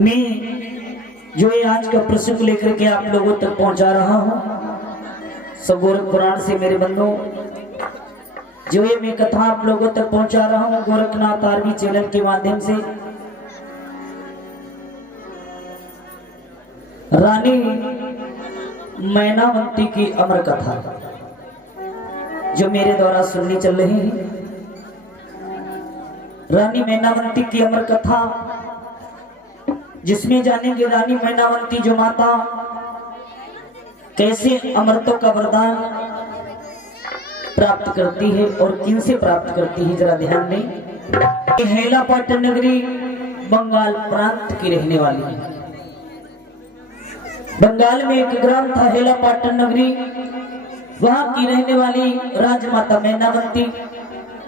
मैं जो ये आज का प्रसंग लेकर के आप लोगों तक पहुंचा रहा हूं, सब गोरख पुराण से मेरे बंधु, जो ये मैं कथा आप लोगों तक पहुंचा रहा हूं गोरखनाथ आरवी चैनल के माध्यम से। रानी मैनावती की अमर कथा जो मेरे द्वारा सुननी चल रही है। रानी मैनावती की अमर कथा जिसमें जानेंगे रानी मैनावती जो माता कैसे अमृतों का वरदान प्राप्त करती है और किन से प्राप्त करती है, जरा ध्यान दें। हेलापाटन नगरी बंगाल प्रांत की रहने वाली है। बंगाल में एक ग्राम था हेलापाटन नगरी, वहां की रहने वाली राजमाता मैनावती,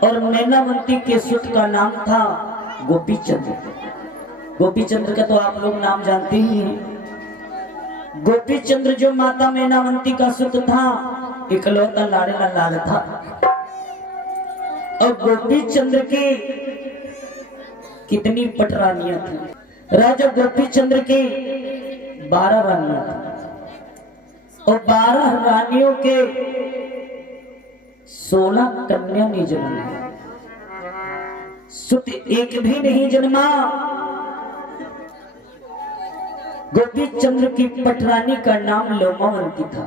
और मैनावती के सुत का नाम था गोपीचंद्र। गोपीचंद्र का तो आप लोग नाम जानते ही हैं। गोपीचंद्र जो माता मैनावती का सुत था, इकलौता लाड़ला लाल था। और गोपीचंद्र के कितनी पटरानियां थी। राजा गोपीचंद्र के 12 रानियां थी और 12 रानियों के 16 कन्या ने जन्म लिया। सुत एक भी नहीं जन्मा। गोपीचंद्र की पटरानी का नाम लोमावंती था।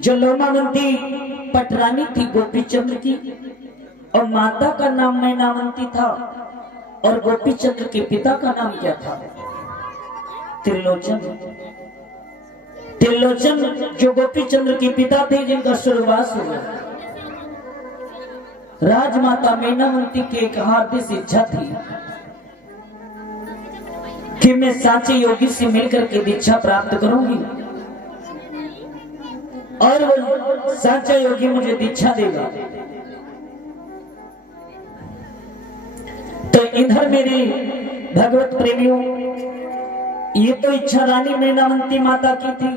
जो लोमावंती पटरानी थी गोपीचंद्र की, और माता का नाम मैनावती था, और गोपीचंद्र के पिता का नाम क्या था? त्रिलोचन। त्रिलोचन जो गोपीचंद्र के पिता थे, जिनका स्वर्गवास हो गया। राजमाता मैनावती की एक हार्दिक से इच्छा थी कि मैं सांचे योगी से मिलकर के दीक्षा प्राप्त करूंगी और वो सांचा योगी मुझे दीक्षा देगा। तो इधर मेरे भगवत प्रेमियों, ये तो इच्छा रानी मैनावती माता की थी।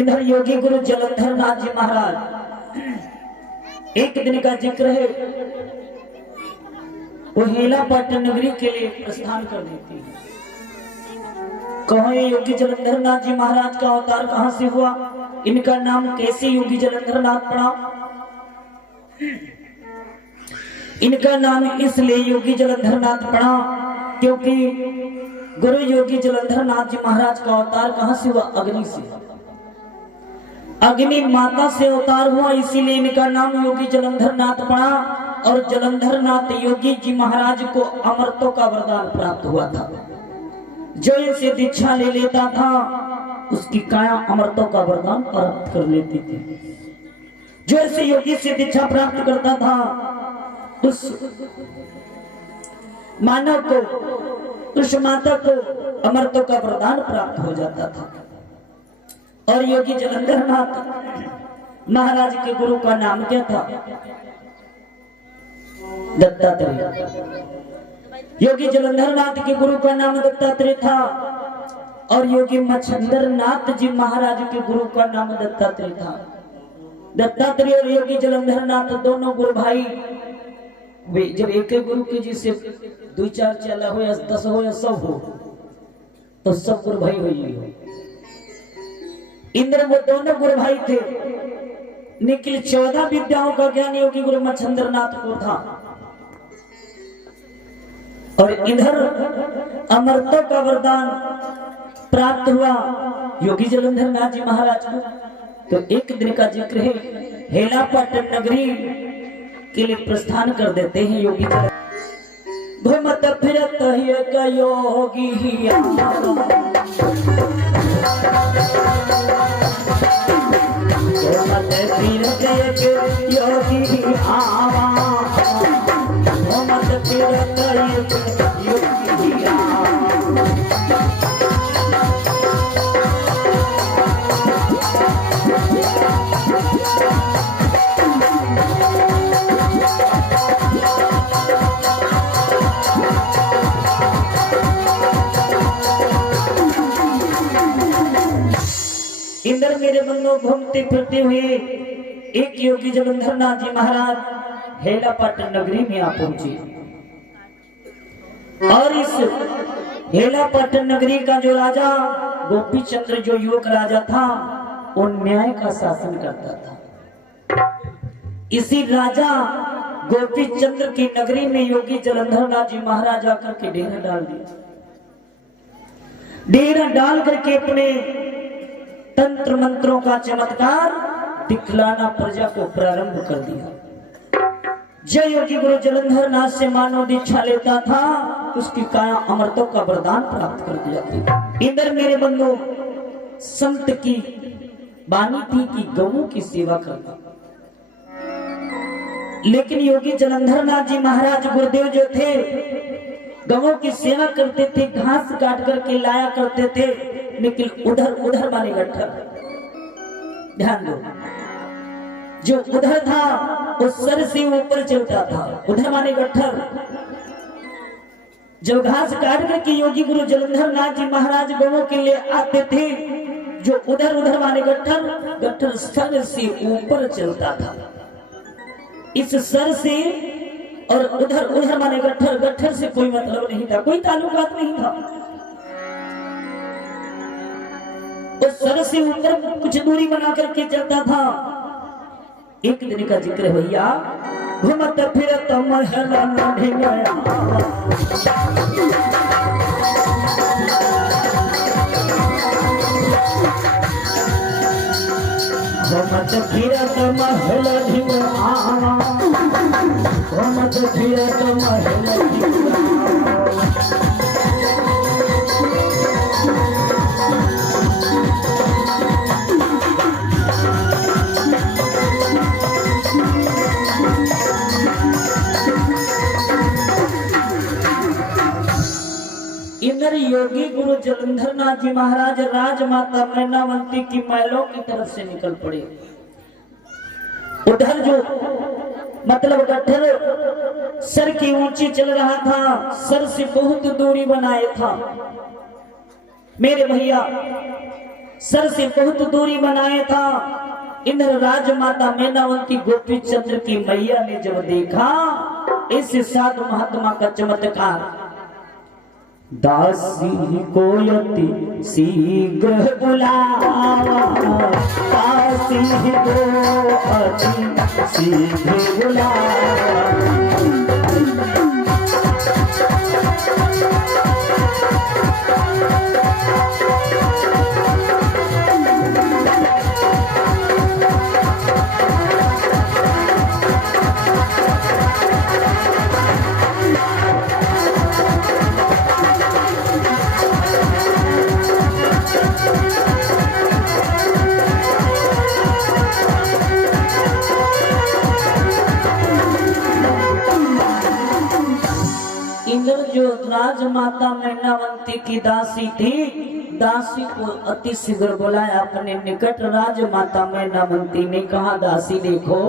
इधर योगी गुरु जलंधर नाथ जी महाराज, एक दिन का जिक्र है, वो हेलापाटन नगरी के लिए प्रस्थान कर देती है। कहो ये योगी जलंधर नाथ जी महाराज का अवतार कहां से हुआ, इनका नाम कैसे योगी जलंधर नाथ पड़ा? इनका नाम इसलिए योगी जलंधर नाथ पड़ा क्योंकि गुरु योगी जलंधर नाथ जी महाराज का अवतार कहां से हुआ? अग्नि से। अग्नि माता से अवतार हुआ, इसीलिए इनका नाम योगी जलंधर नाथ पड़ा। और जलंधर नाथ योगी जी महाराज को अमृतों का वरदान प्राप्त हुआ था। जो इनसे दीक्षा ले लेता था, उसकी काया अमृतों का वरदान प्राप्त कर लेती थी। जो ऐसे योगी से दीक्षा प्राप्त करता था, उस मानव को, उस माता को अमृतों का वरदान प्राप्त हो जाता था। और योगी जलंधर नाथ महाराज के गुरु का नाम क्या था? दत्तात्रेय। योगी जलंधर नाथ के गुरु का नाम दत्तात्रेय था, और योगी मच्छंदर नाथ जी महाराज के गुरु का नाम दत्तात्रेय था। दत्तात्रेय और योगी जलंधर नाथ दोनों गुरु भाई, वे जब एक गुरु के जी से 2-4 चला हो या 10 हो या 100 हो, तो सब गुरु भाई हो। इंद्र वो दोनों गुरु भाई थे। निखिल 14 विद्याओं का ज्ञान योगी गुरु मच्छंदर नाथ को था। और इधर अमृतों का वरदान प्राप्त हुआ योगी जलंधर नाथ जी महाराज को। तो एक दिन का जिक्र है, हेलापाटन नगरी के लिए प्रस्थान कर देते हैं योगी जलंधर। घूमत फिरत का योगी योगी आवा, मत फिरत योगी आवा। इंद्र मेरे बंधु घूमते फिरते हुए एक योगी जलंधर नाथ जी महाराज हेलापाटन नगरी में आ पहुंचे। और इस हेलापट्टन नगरी का जो राजा गोपी चंद्र जो युवक राजा था वो न्याय का शासन करता था। इसी राजा गोपी चंद्र की नगरी में योगी जलंधर नाथ जी महाराज आकर के डेरा डाल दिया। डेरा डाल करके अपने तंत्र मंत्रों का चमत्कार दिखलाना प्रजा को प्रारंभ कर दिया। जय योगी गुरु जलंधर नाथ से मानव दीक्षा लेता था उसकी काया अमृतों का वरदान प्राप्त कर दिया था। इधर मेरे बंधु संत की बानी थी कि गऊ की सेवा करना, लेकिन योगी जलंधर नाथ जी महाराज गुरुदेव जो थे गवों की सेवा करते थे, घास काट करके लाया करते थे, लेकिन उधर उधर माने गट्ठर, ध्यान दो, जो उधर था वो सर से ऊपर चलता था, उधर माने गट्ठर। जो घास काट करके योगी गुरु जलंधर नाथ जी महाराज गवों के लिए आते थे, जो उधर उधर माने गट्ठर, गट्ठर सर से ऊपर चलता था। इस सर से और उधर उधर माने गट्ठर, गट्ठर से कोई मतलब नहीं था, कोई ताल्लुकात नहीं था। उस सर से ऊपर कुछ दूरी बना करके चलता था। एक दिन का जिक्र है भैया, घूमत फिरत महला न ढेंगया, घूमत फिरत महला ढेंगया, घूमत फिरत महला ढेंगया। इधर योगी गुरु जलंधर नाथ जी महाराज राजमाता मैनावंती की महलों की तरफ से निकल पड़े। उधर जो मतलब गट्ठर सर की ऊंची चल रहा था, सर से बहुत दूरी बनाए था मेरे भैया, सर से बहुत दूरी बनाए था। इधर राजमाता मैनावंती गोपी चंद्र की मैया ने जब देखा इस साधु महात्मा का चमत्कार, दासी को यति शीघ्र बुलावा, दासी को अति शीघ्र बुलावा। जो राजमाता मैनावंती की दासी थी, दासी को अति शीघ्र बुलाया अपने निकट। राजमाता मैनावंती ने कहा, दासी देखो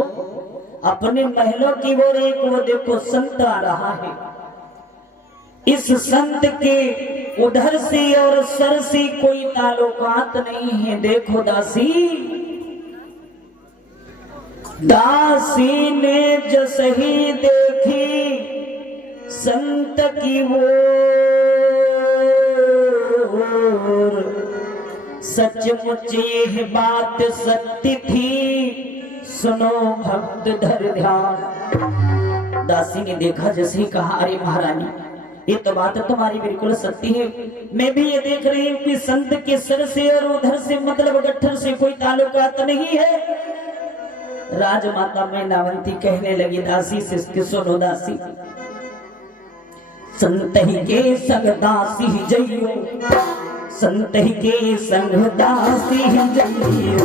अपने महलों की ओर एक वो देखो संत आ रहा है, इस संत के उधर से और सर से कोई ताल्लुकात नहीं है, देखो दासी। दासी ने जस ही देखी संत की वो सचमुच ये बात सत्य थी, सुनो भक्त धर ध्यान। दासी ने देखा जैसे ही कहा, अरे महारानी ये तो बात तुम्हारी बिल्कुल सत्य है, मैं भी ये देख रही हूँ कि संत के सर से और उधर से मतलब गट्ठर से कोई ताल्लुकात नहीं है। राजमाता मैनावंती कहने लगी दासी से कि सुनो दासी, संत ही के संग दासी जइयो, संत ही के संग दासी जइयो।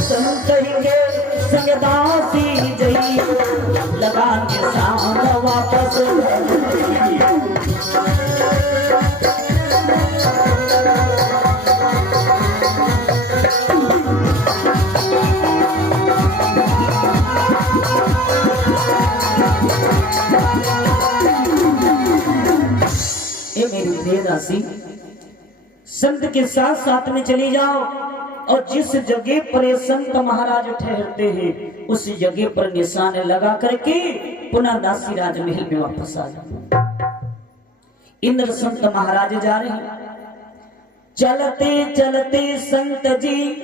संत ही के संग दासी जइयो, लगा के साथ वापस ए मेरी प्रिय दासी, संत के साथ साथ में चली जाओ और जिस जगह पर ये संत महाराज ठहरते हैं उस जगह पर निशान लगा करके पुनः दासी राजमहल में वापस आ जाओ। इंद्र संत महाराज जा रहे हैं। चलते चलते संत जी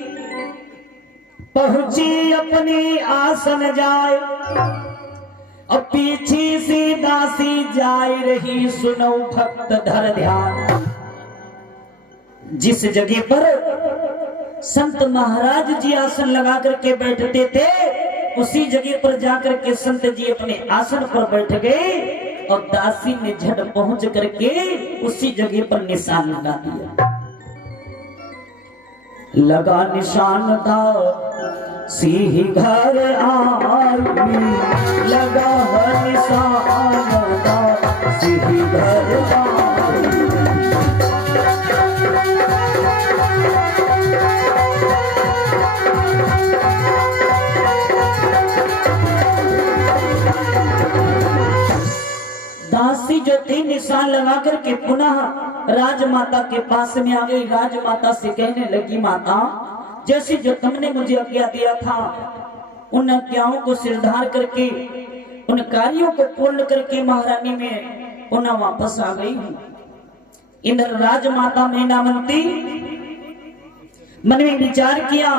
पहुंची अपने आसन जाए, अब पीछे से दासी जाए रही, सुनो भक्त धर ध्यान। जिस जगह पर संत महाराज जी आसन लगा करके बैठते थे उसी जगह पर जाकर के संत जी अपने आसन पर बैठ गए और दासी ने झट पहुंच करके उसी जगह पर निशान लगा दिया। लगा निशान दासी ही घर आई, लगा निशान दासी ही घर आई। दासी जो थी निशान लगा करके पुनः राजमाता के पास में आ गई। राजमाता से कहने लगी, माता जैसे जो तुमने मुझे आज्ञा दिया था उन आज्ञाओं को सिरधार करके उन कार्यों को पूर्ण करके महारानी में पुनः वापस आ गई हूं। इधर राजमाता मैनावती मन में विचार किया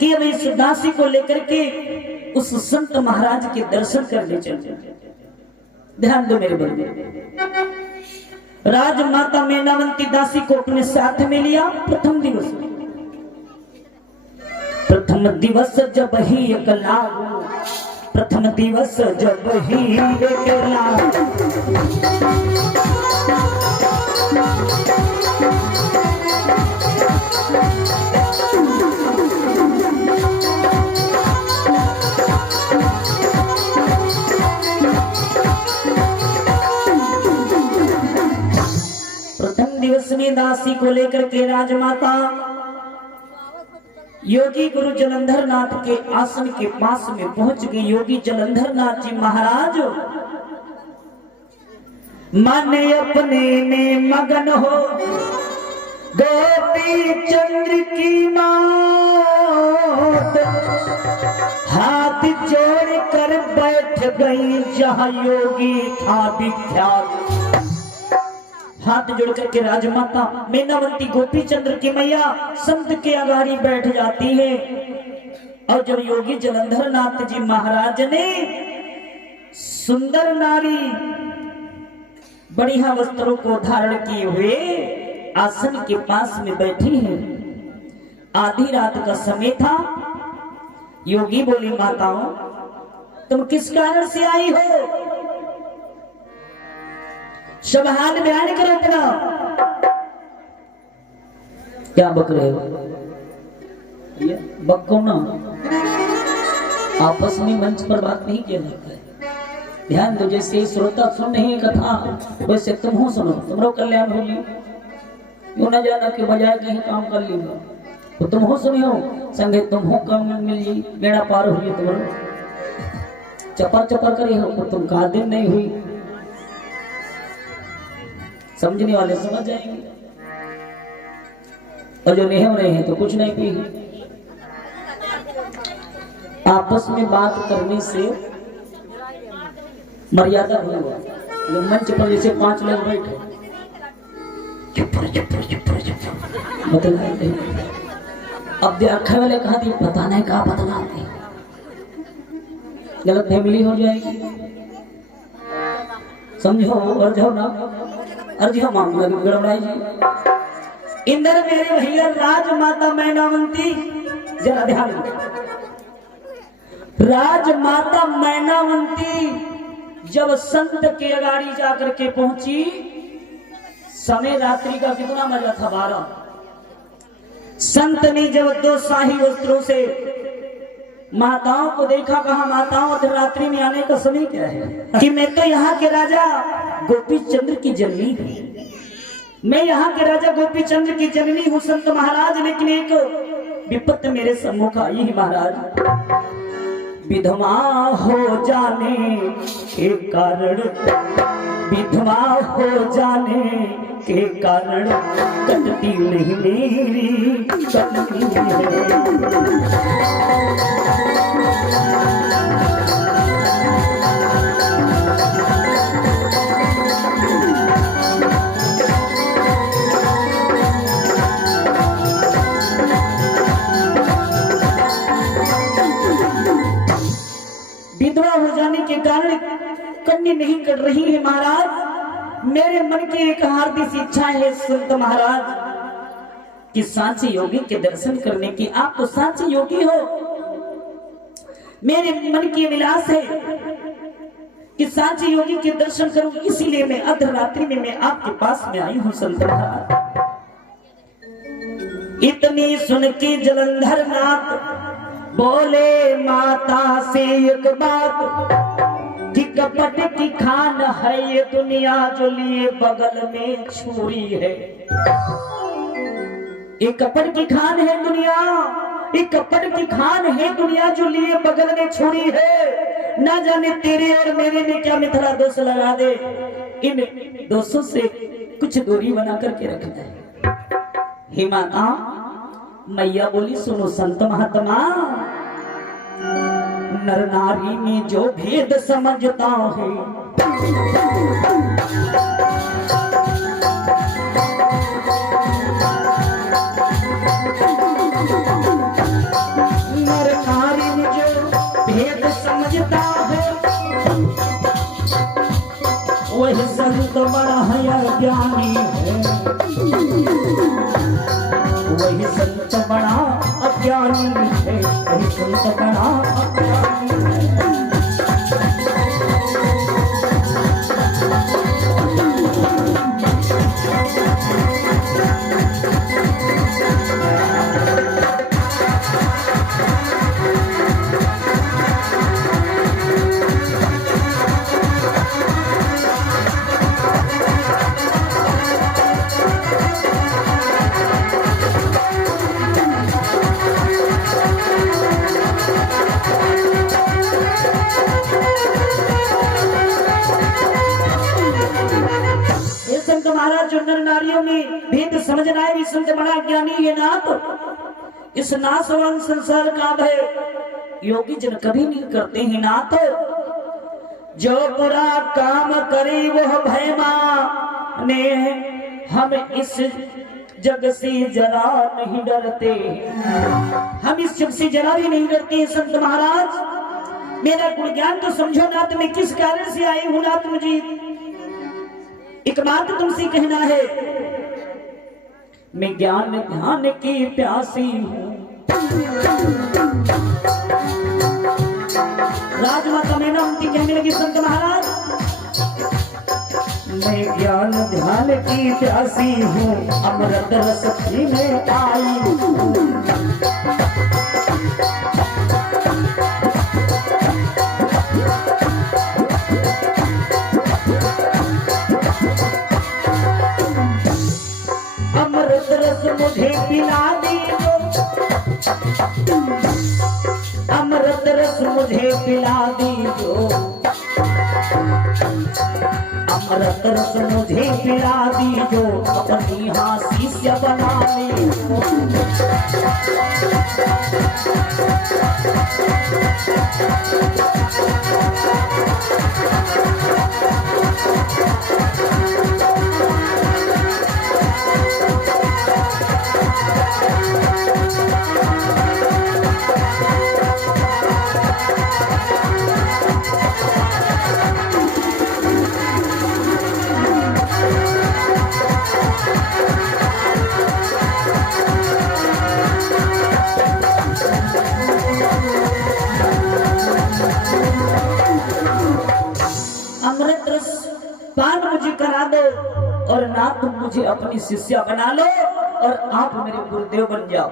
कि अब इस दासी को लेकर के उस संत महाराज के दर्शन करने चले। ध्यान दो मेरे बंधु, राजमाता मैनावती दासी को अपने साथ में लिया। प्रथम दिवस जब ही एक लागू, प्रथम दिवस जब ही एक लागू, दिवस में दासी को लेकर के राजमाता योगी गुरु जलंधर नाथ के आसन के पास में पहुंच गई। योगी जलंधर नाथ जी महाराज माने अपने में मगन हो, गोपी चंद्र की मात हाथ जोड़ कर बैठ गई जहां योगी था विख्यात। हाथ जोड़ करके राजमाता मैनावती गोपी चंद्र की मैया संत के अगाड़ी बैठ जाती है। और जब योगी जलंधर नाथ जी महाराज ने सुंदर नारी बढ़िया वस्त्रों को धारण किए हुए आसन के पास में बैठी है, आधी रात का समय था। योगी बोली, माताओं तुम किस कारण से आई हो? सब हाथ बयान करो अपना। क्या बक रहे हो? बको ना, आपस में मंच पर बात नहीं किया जाता है। ध्यान दो, जैसे श्रोता सुन रहे कथा वैसे तुम हो सुनो, तुम्हारा कल्याण होगी। क्यों न जाना के बजाय कहीं काम कर लियो तो तुम हो सुनियो संगे तुम हो काम मिल जी, बेड़ा पार हुई तुम्हारा। चपर चपर करे हो तो तुम का दिन नहीं हुई। समझने वाले समझ जाएंगे और जो नहीं हो रहे हैं तो कुछ नहीं पी। आपस में बात करने से मर्यादा हुआ। जो मंच पर जैसे 5 लोग बैठे मतलब अब देखने वाले कहा थी पता नहीं कहा बतलाते, गलत फैमिली हो जाएगी। समझो और जाओ ना अर्जियो मामला गड़बड़ाई जी। इंद्र मेरे भैया राजमाता मैनावती, जरा ध्यान राजमाता मैनावती जब संत के अगाड़ी जाकर के पहुंची, समय रात्रि का कितना बजा था? 12। संत ने जब 2 शाही वस्त्रों से माताओं को देखा, कहा माताओं तो रात्रि में आने का समय क्या है? कि मैं तो यहाँ के राजा गोपी चंद्र की जननी हूँ, मैं यहाँ के राजा गोपी चंद्र की जननी हूँ संत महाराज। लेकिन एक विपत्ति मेरे सम्मुख आई है महाराज। विधवा हो जाने के कारण विधवा हो जाने के कारण कटती नहीं मेरी कटती है। विधवा हो जाने के कारण कन्या नहीं कट रही है महाराज। मेरे मन की एक हार्दिक इच्छा है संत महाराज कि सांची योगी के दर्शन करने की। आप तो सांची योगी हो, मेरे मन की विलास है कि सांची योगी के दर्शन करूं, इसीलिए मैं अर्धरात्रि में मैं आपके पास में आई हूं संत महाराज। इतनी सुन के जलंधर नाथ बोले माता से एक बात कि कपट की खान है ये दुनिया जो लिए बगल में छुरी है। एक कपट की खान है दुनिया, एक कपट की खान है दुनिया जो लिए बगल में छुरी है। ना जाने तेरे और मेरे में क्या मिथला दोष लगा दे, इन दोषों से कुछ दूरी बना करके रखना है। हे माता, मैया बोली सुनो संत महात्मा, नर नारी में जो भेद समझता है नर नारी में जो भेद समझता है वही संत बड़ा है ज्ञानी है, वही संत बड़ा अज्ञानी है, वही संत बड़ा अज्ञानी है। जो नर नारियों में भेद समझना है, इस संत बड़ा ज्ञानी है ना। तो इस नाशवान संसार का भय योगी जन कभी नहीं करते हैं ना। तो जो बुरा काम करे वह भय माने, हम इस जग से जरा नहीं डरते, हम इस जग से जरा भी नहीं डरते। संत महाराज मेरा गुण ज्ञान तो समझो ना, तो मैं किस कारण से आई हूं ना। तो मुझे एक बात तुमसे कहना है, मैं ज्ञान ध्यान की प्यासी हूँ। राजमाता मीनावती कहने लगी संत महाराज, मैं ज्ञान ध्यान की प्यासी हूँ, अमृत रस पीने आई हूँ। अमृत रस मुझे पिला दीजो, अमृत रस मुझे पिला दीजो, अमृत रस मुझे पिला दीजो, अपनी हाथी से बना लीजो। अमृत रस पान मुझे करा दो और ना तुम मुझे अपनी शिष्या बना लो और आप मेरे गुरुदेव बन जाओ।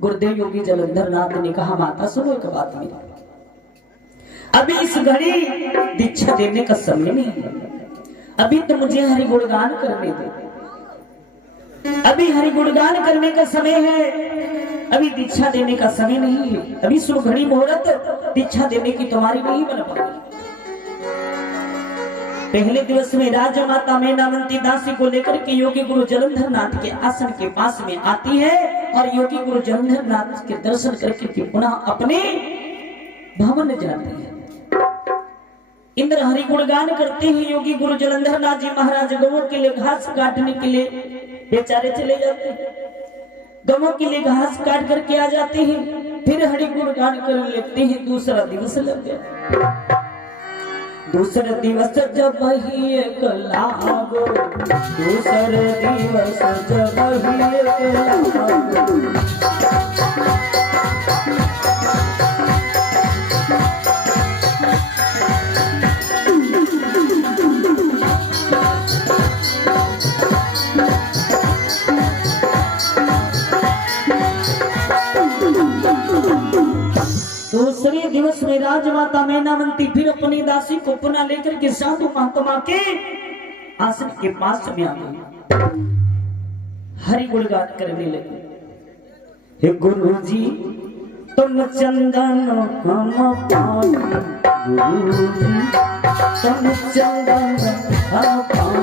गुरुदेव योगी जलंधर नाथ ने कहा माता सुनो एक बात मेरी, अभी इस घड़ी दीक्षा देने का समय नहीं है, अभी तो मुझे हरि गुणगान करने दो, अभी हरि गुणगान करने का समय है, अभी दीक्षा देने का समय नहीं है। अभी सुघड़ी मुहूर्त दीक्षा देने की तुम्हारी नहीं बन पाई। पहले दिवस में राजमाता मैनावंती दासी को लेकर के योगी गुरु जलंधर नाथ के आसन के पास में आती है और योगी गुरु जलंधर नाथ के दर्शन करके पुनः अपने भवन जाती है। इंद्र हरि गुणगान करते हैं। योगी गुरु जलंधर नाथ जी महाराज गवों के लिए घास काटने के लिए बेचारे चले जाते हैं। गवों के लिए घास काट करके आ जाते हैं, फिर हरि गुणगान कर लेते हैं। दूसरा दिवस लग गया। दूसरा दिवस जब ही एक लागो, दूसरा दिवस जब ही एक लागो, दूसरे दिवस में राजमाता मैनावंती फिर अपनी दासी को पुनः लेकर के साधु महात्मा के आसन के पास में आ गई। हरि गुणगान करने लगे। हे गुरु जी तुम चंदन हम पानी, गुरु जी तुम चंदन हम पानी,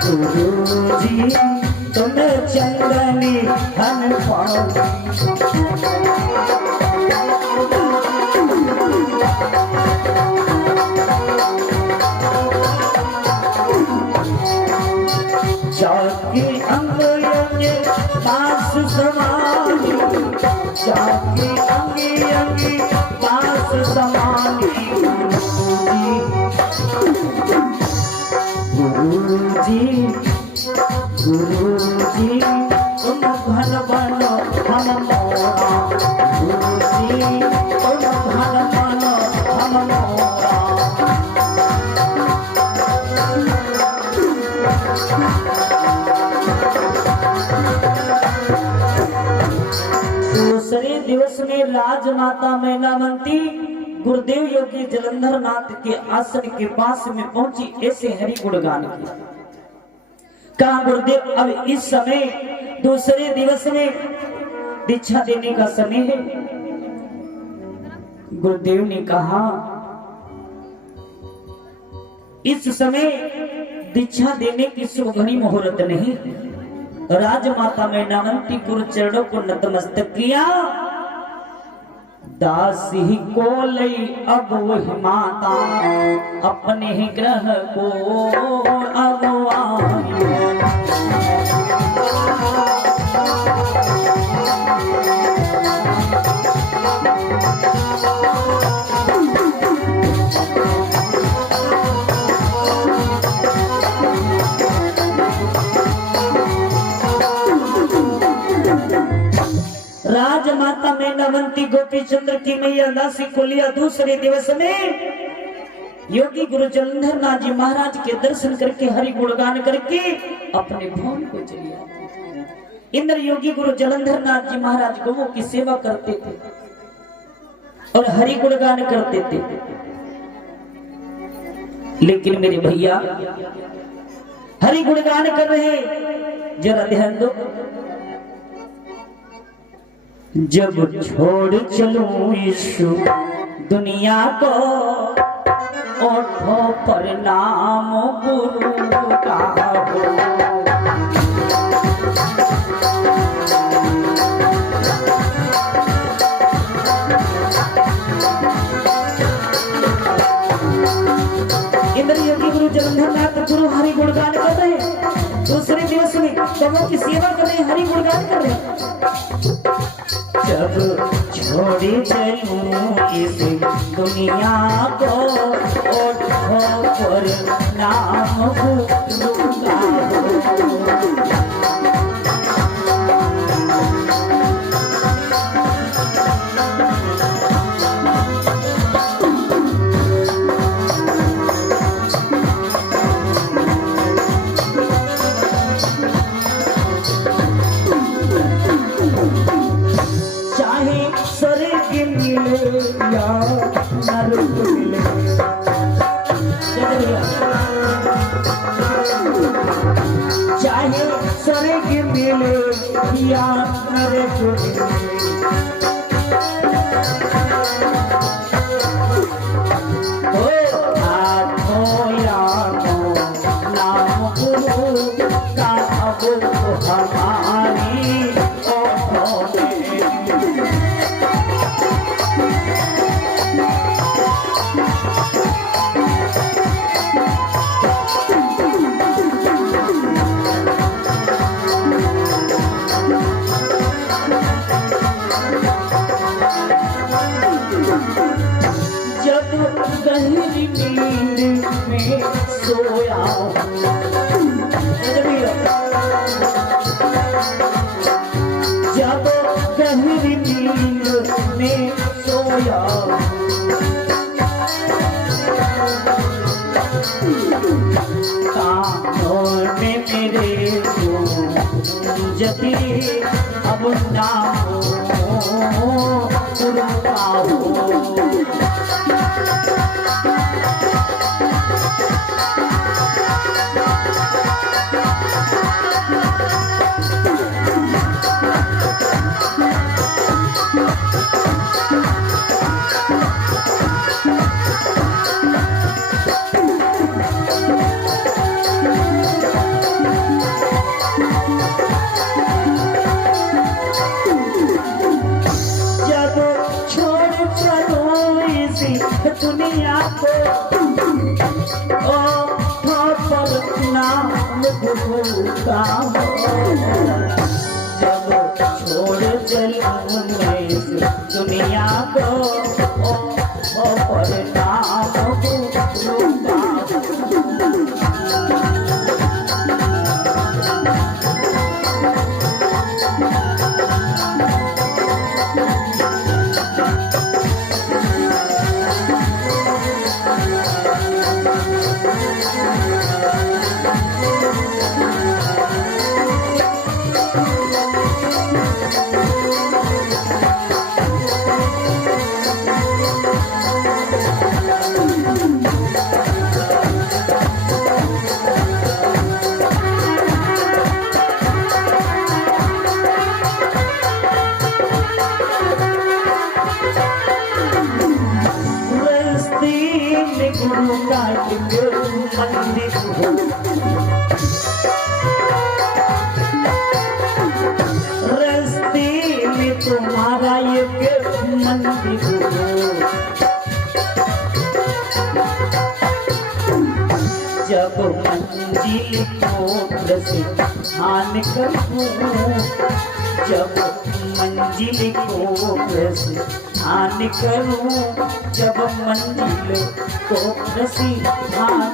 गुरुजी तुम चंदनी हम पानी, जाके अंगे अंगे पास समानी, जाके अंगे अंगे पास समानी, गुरुजी गुरुजी तुम घन बनो हम मोरा, गुरुजी तुम घन बनो हम मोरा, दूसरे दिवस में राजमाता मैनावंती गुरुदेव योगी जलंधर नाथ के आसन के पास में पहुंची। ऐसे हरि गुणगान किया। कहा गुरुदेव अब इस समय दूसरे दिवस में दीक्षा देने का समय है। गुरुदेव ने कहा इस समय दीक्षा देने की शुभ घड़ी मुहूर्त नहीं। राजमाता मैनावंती गुरु चरणों को नतमस्तक किया। दासी को लई अब वही माता अपने ही ग्रह को अगवाई, राजमाता मैनावंती गोपी चंद्र की मैया दासी को लिया। दूसरे दिवस में योगी गुरु जलंधर नाथ जी महाराज के दर्शन करके हरि गुणगान करके अपने भवन को चली आती। इंद्र योगी गुरु जलंधर नाथ जी महाराज गौओं की सेवा करते थे और हरि गुणगान करते थे। लेकिन मेरे भैया हरि गुणगान कर रहे, जरा ध्यान दो। जब छोड़ चलूं यीशु दुनिया को, ओठों पर नाम गुरु का हो, इंद्र योगी गुरु जलंधर नाथ गुरु हरि गुणगान कर रहे। दूसरे दिवस में गवों की सेवा कर रहे, हरि गुणगान कर रहे। जब छोड़ी चलूं इस दुनिया को, ओठों पर नाम गुरु का हो, चाहे गहरी नींद में सोया जब गहरी नींद में सोया कानों में मेरे जति अब ना दुनिया को पर नाम भूलता जब छोड़ चलूंगे दुनिया को पर नाम भूलता गुरु का मंदिर हो रस्ते में तुम्हारा एक मंदिर हो जब मंजिल को प्रस्थान करूं जब मंजिल को प्रस्थान करूं जब मंजिल को प्रस्थान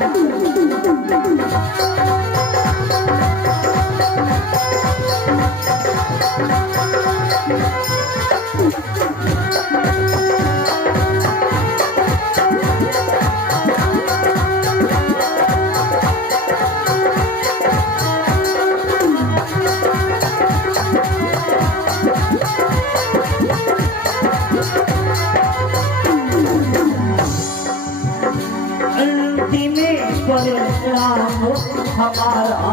परिणाम हमारा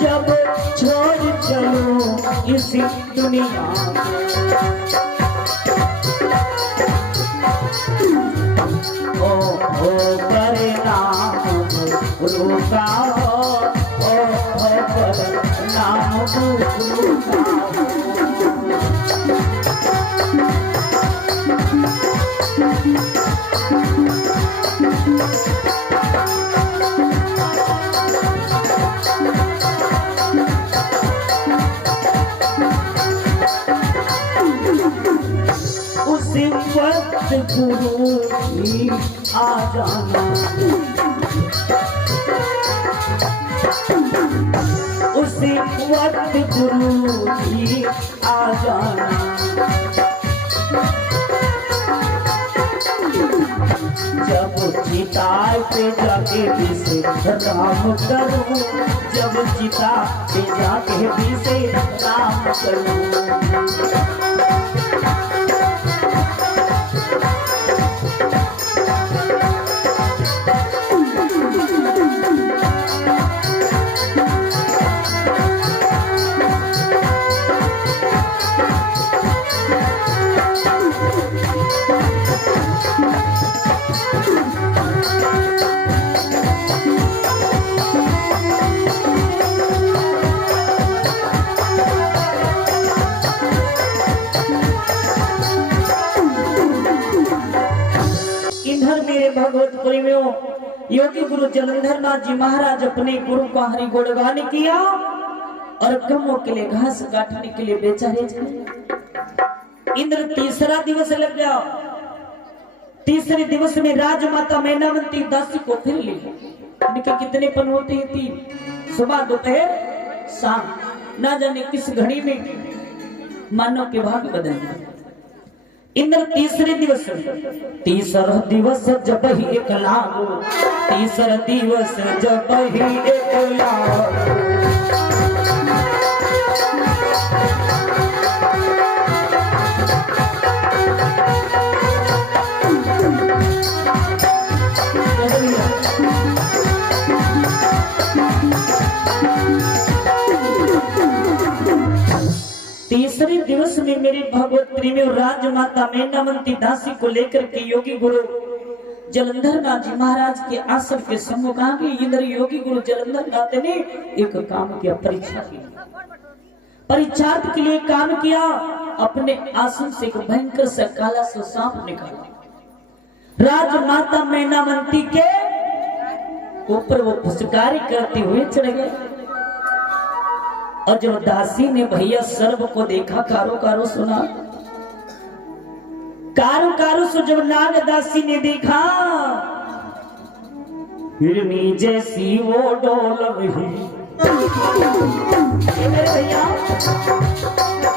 जब छोड़ चलो इसी दुनिया ओ परिणाम रुका हो परिणाम रुका उसी वक्त गुरु ही आ जाना उसी वक्त गुरु ही आ जाना जब चिता पे जाके विश्राम करूं जब चिता पे जाके विश्राम करूं योगी गुरु जलंधर नाथ जी महाराज अपने गुरु को हरि गुणगान किया और कमों के लिए घास काटने के लिए बेचारे चले। इंद्र तीसरा दिवस लग गया। तीसरे दिवस में राजमाता मैनावती दासी को फिर ली। इनके कितने पन होते हैं? 3, सुबह दोपहर शाम। ना जाने किस घड़ी में मानव के भाग बदल गए। इंद्र तीसरे दिवस जब ही एक लागो, तीसरा दिवस जब ही एक लागो, तीसरे दिवस में मेरी भगवती में राजमाता मैनावती दासी को लेकर के योगी गुरु जलंधर नाथ जी महाराज के आश्रम के सम्मुख आ गए। इधर योगी गुरु जलंधर नाथ ने एक काम किया, परीक्षा की। परीक्षार्थ के लिए काम किया। अपने आश्रम से एक भयंकर सा काला सा सांप निकाला। राजमाता मैनावती के ऊपर वो फुसकारी करते हुए चढ़ गए। और जब दासी ने भैया सर्व को देखा, कारो कारो सुना, कारो कारो सो जब नाग दासी ने देखा, हिरनी जैसी वो डोल रही। मेरे भैया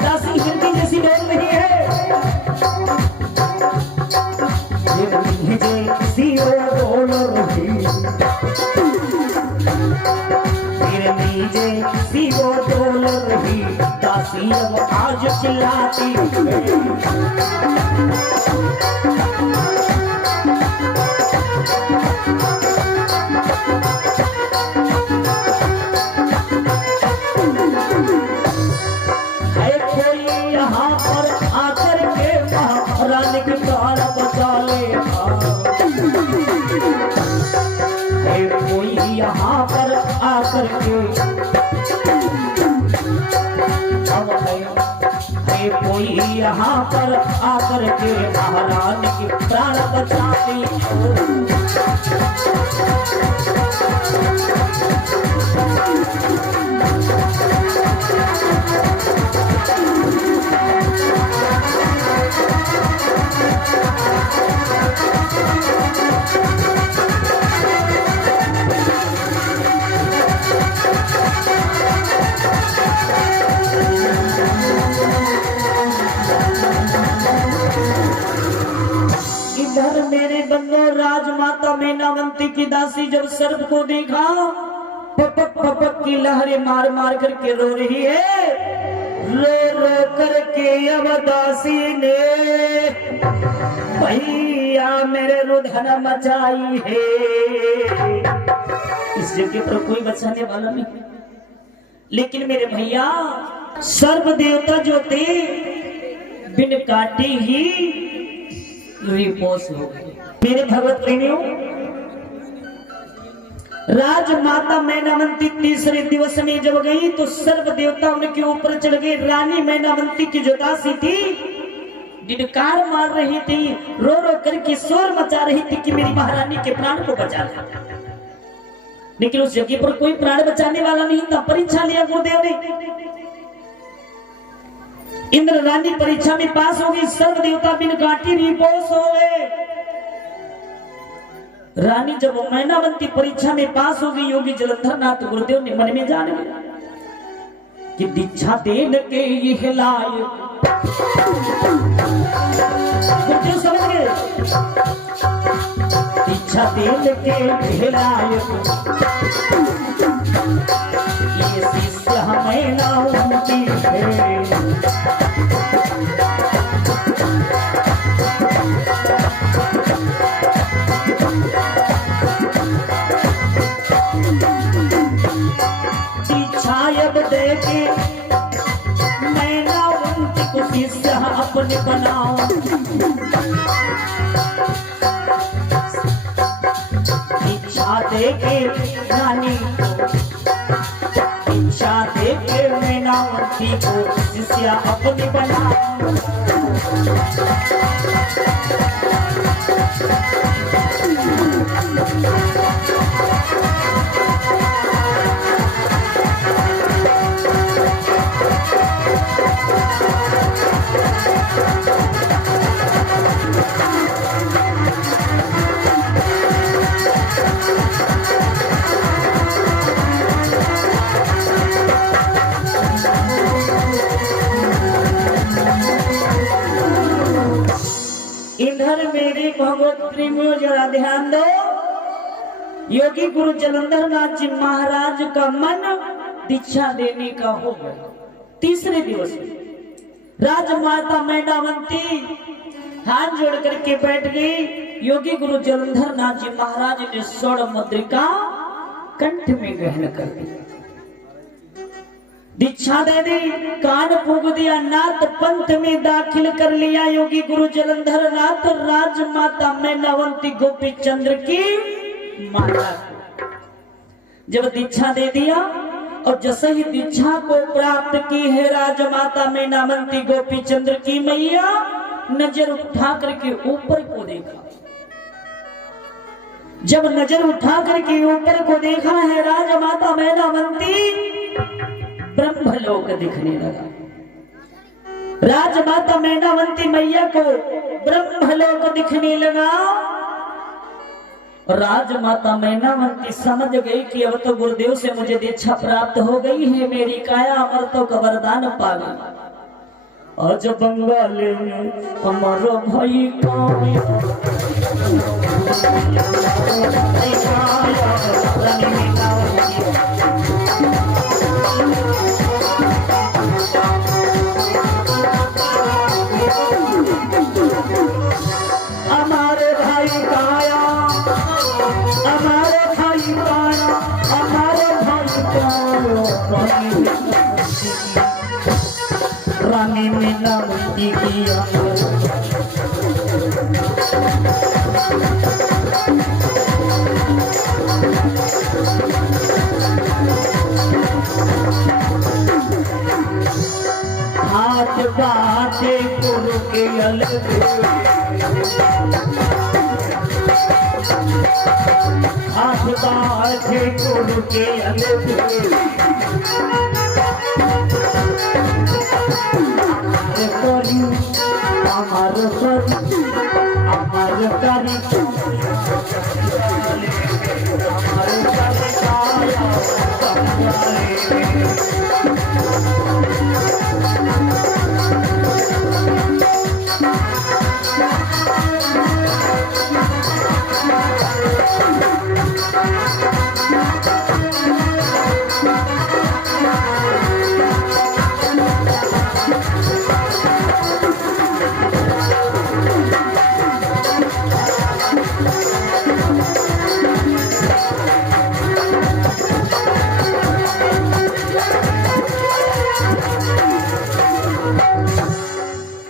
दासी हिरनी जैसी डोल रही है। हिरनी जैसी वो डोल रही, जैसी वो डोल रही, दासी अब आज चिल्लाती है। कोई यहाँ पर आकर के महारानी की प्राण बचा ले। कोई यहाँ पर आकर के कोई यहाँ पर आकर के महारानी की प्राण बचाती मेरे बंदो। राजमाता मैनावती की दासी जब सर्प को देखा, पपक पपक की लहरें मार मार करके रो रही है। रो रो करके अब दासी ने भैया मेरे रुदन मचाई है। इस जगह पर कोई बचाने वाला नहीं। लेकिन मेरे भैया सर्व देवता जो थे बिन काटे ही रिपोस हो गई। मेरे भगवत प्रेमियों, राजमाता मैनावती तीसरे दिवस में जब गई तो सर्व देवता उनके ऊपर चढ़ गए। रानी मैनावती की जो दासी थी डिडकार मार रही थी, रो रो करके शोर मचा रही थी कि मेरी महारानी के प्राण को बचा ले। लेकिन उस जगह पर कोई प्राण बचाने वाला नहीं था। परीक्षा लिया गुरुदेव ने। इंद्र रानी परीक्षा में पास हो गई। सर्व देवता बिन काटी रिपोस हो गए। रानी जब मैनावती परीक्षा में पास हो गई, योगी जलंधर नाथ गुरुदेव ने मन में जान लिया कि दीक्षा देन के ये लायक। गुरुदेव समझ गए, दीक्षा देन के लायक ये शिष्य मैनावती है। देखे मैनावती को शिष्य अपने बनाओ। इच्छा देके रानी को, इच्छा देके मैनावती को शिष्य अपने बनाओ। भगवत प्रेमियों जरा ध्यान दो। योगी गुरु जलंधर नाथ जी महाराज का मन दीक्षा देने का हो गया। तीसरे दिवस राजमाता मैनावंती हाथ जोड़ करके बैठ गई। योगी गुरु जलंधर नाथ जी महाराज ने स्वर्ण मुद्रिका कंठ में ग्रहण कर दी, दीक्षा दे दी, कान फूंक दिया, नाथ पंथ में दाखिल कर लिया योगी गुरु जलंधर नाथ राजमाता मैनावंती गोपी चंद्र की माता। जब दीक्षा दे दिया और जैसे ही दीक्षा को प्राप्त की है राजमाता मैनावंती गोपी चंद्र की मैया, नजर उठा करके ऊपर को देखा। जब नजर उठा करके ऊपर को देखा है राजमाता मैनावंती, ब्रह्मलोक दिखने लगा। राजमाता मैनावंती मैया को ब्रह्मलोक दिखने लगा। राजमाता मैनावंती समझ गई कि अब तो गुरुदेव से मुझे दीक्षा प्राप्त हो गई है, मेरी काया अमृतों का वरदान पा गई। आज बंगाल में हमारा भाई हमारे भाई काया, हमारे भाई काया, हमारे भाई काया रानी मैनावंती की हाथ बाटे गुरु के अलग, हाथ बाटे गुरु के अलग, करी अमर करी अमर करी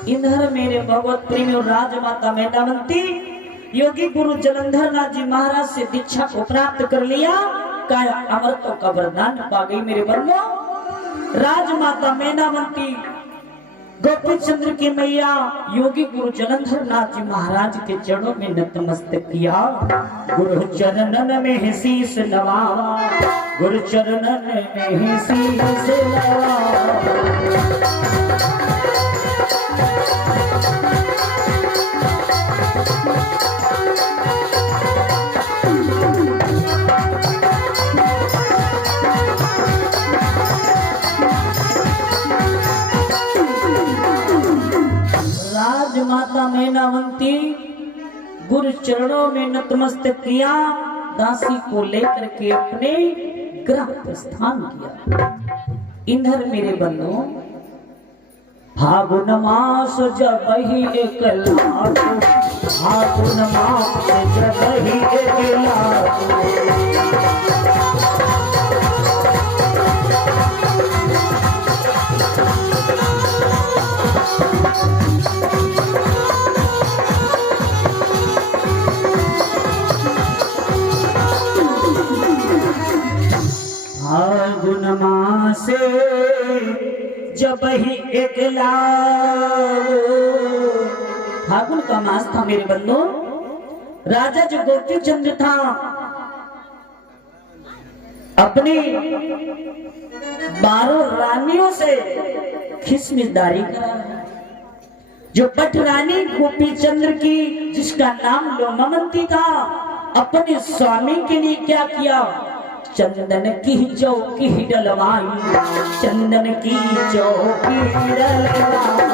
इधर मेरे भगवत प्रेमी और राजमाता मैनावंती योगी गुरु जलंधर नाथ जी महाराज से दीक्षा को प्राप्त कर लिया, काया अमृतों का वरदान पा गई। मेरे बंधुओं, राजमाता मैनावंती गोपी चंद्र की मैया योगी गुरु जलंधर नाथ जी महाराज के चरणों में नतमस्तक किया। गुरु चरणन में शीश नवा, गुरु चरणन में शीश नवा। राजमाता मैनावंती गुरु चरणों में नतमस्तक किया, दासी को लेकर के अपने ग्रह प्रस्थान किया। इधर मेरे बंधुओं, फागुन मास जब ही एक लाख, फागुन मास जब ही एक लाख, फागुन मास जब ही एक लाख। फागुन का मास था मेरे बंधु। राजा जो गोपी चंद्र था अपनी 12 रानियों से खिसमिसदारी करा। जो पट रानी गोपी चंद्र की, जिसका नाम लोमावंती था, अपने स्वामी के लिए क्या किया? चंदन की चौकी डलवाई, चंदन की चौकी डलवाई।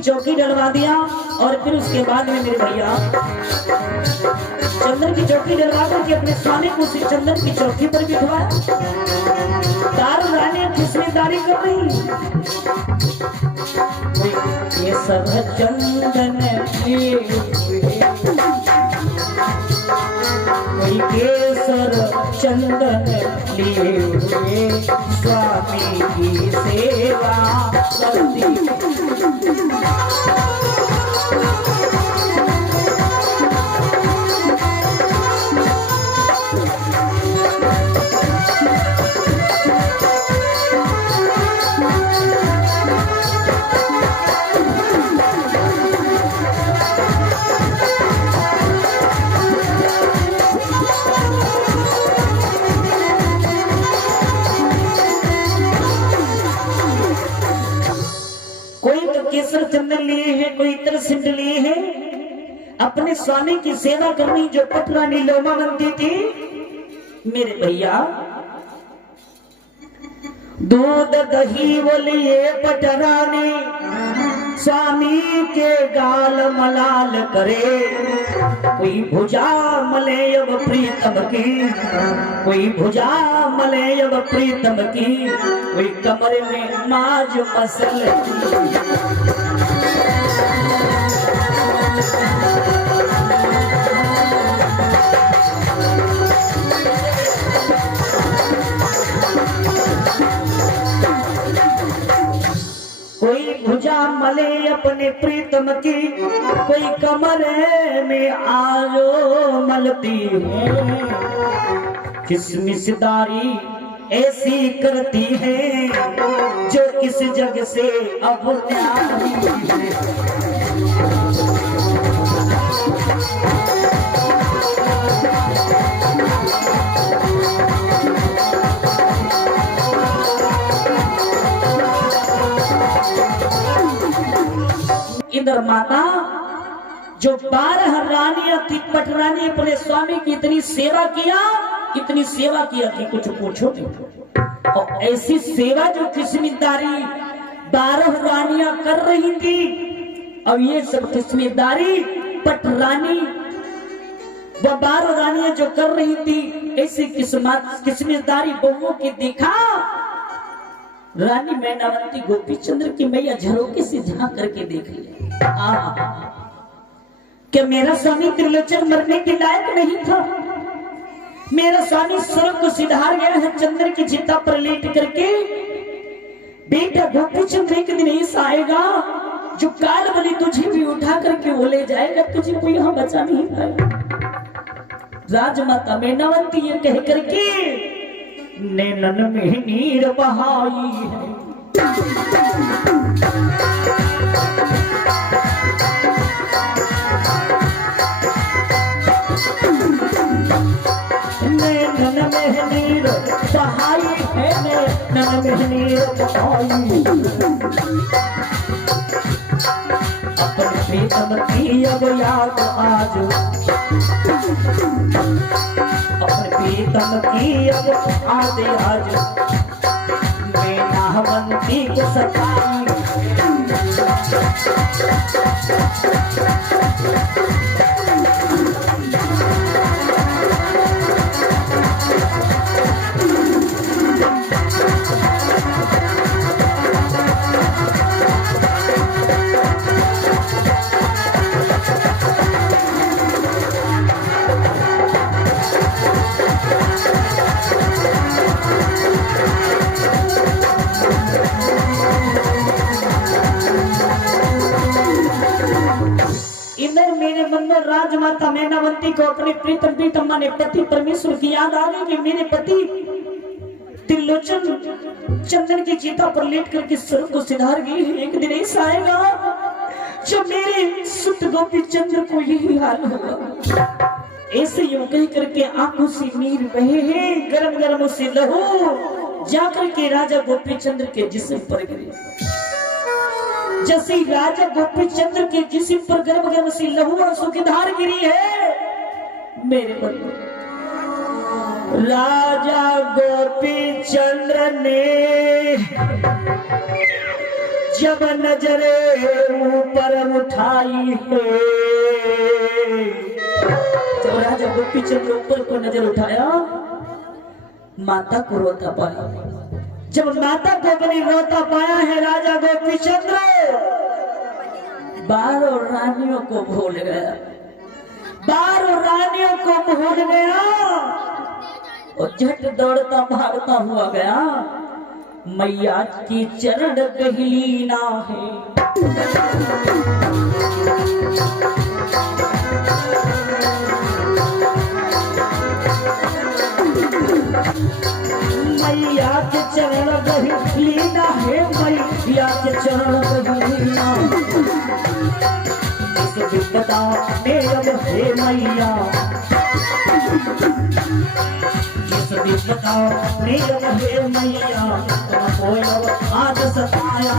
चौकी डलवा दिया और फिर उसके बाद में मेरे भैया चंदन की चौकी डलवा करके अपने स्वामी को उसी चंदन की चौकी पर बिठवाया। दारू रानी किस्मतदारी कर रही, ये सब चंदन लिए कोई केसर चंदन लिए हुए स्वामी की सेवा करती। केसर चंदन लिए हैं, कोई इत्र सिंध लिए हैं, अपने स्वामी की सेवा करनी जो पटरानी लोमा बनती थी। मेरे भैया दूध दही वो लिए पटरानी, स्वामी के गाल मलाल करे। कोई भुजा मले अब प्रीतम की, कोई भुजा मले अब प्रीतम की, कोई कमरे में माज मसल। कोई भुजा मले अपने प्रीतम की, कोई कमरे में आजो मलती है। किस्मतदारी ऐसी करती है जो इस जग से अब न्यारी है। इधर माता जो 12 रानियां थी पटरानी, अपने स्वामी की इतनी सेवा किया कि कुछ पूछो नहीं। और ऐसी सेवा जो किस्मतदारी 12 रानियां कर रही थी, और ये सब किस्मतदारी पटरानी वो 12 रानियां जो कर रही थी, ऐसी किस्मतदारी बहुओं की देखा। रानी मैनावती गोपी चंद्र की मैया झरोके से झांक करके देख ली। क्या मेरा स्वामी त्रिलोचन मरने के लायक नहीं था? मेरा स्वामी स्वर्ग को सिधार गया है चंद्र की चिता पर लेट करके। बेटा गोपी चंद्र एक दिन ऐसा आएगा जो काल बलि तुझे भी उठा करके वो ले जाएगा, तुझे कोई यहाँ बचा नहीं पाएगा। राजमाता मैनावती ये कह करके नैनन में नीर बहाई है। नैनन में नीर बहाई है, नैनन में नीर बहाई। अपने प्रीतम की अब याद आज, अपने प्रीतम की अब आदे आज, मैनावती को सताई। इधर मेरे मन में राजमाता मैनावती को अपने प्रीतम प्रीतमा ने पति परमेश्वर की याद आ गई कि मेरे पति त्रिलोचन चंदन की चिता पर लेट करके स्वर्ग को सिधार गई है। एक दिन ऐसा आएगा जब मेरे सुत गोपी चंद्र को यही हाल होगा। ऐसे यूं कह करके आंखों से नीर बहे हैं, गरम गरम से लहू जाकर के राजा गोपी चंद्र के जिस्म पर गिरे। जैसे राजा गोपी चंद्र के जिस्म पर गर्भ गर्भ से लहू और आंसू की धार गिरी है। मेरे मन में राजा गोपी चंद्र ने जब नजरे ऊपर उठाई है, जब राजा गोपीचंद्र ऊपर को नजर उठाया, माता को रोता पाया। जब माता को अपनी रोता पाया है राजा गोपीचंद्र, 12 रानियों को भूल गया, 12 रानियों को भूल गया और झट दौड़ता भागता हुआ गया। मैया की चरण गहलीना है, मैया के चरण गहलीना है, मैया के चरण गहलीना। इस विपदा में अब हे मैया, इस विपदा में अब हे मैया, तुमको अब आज सताया।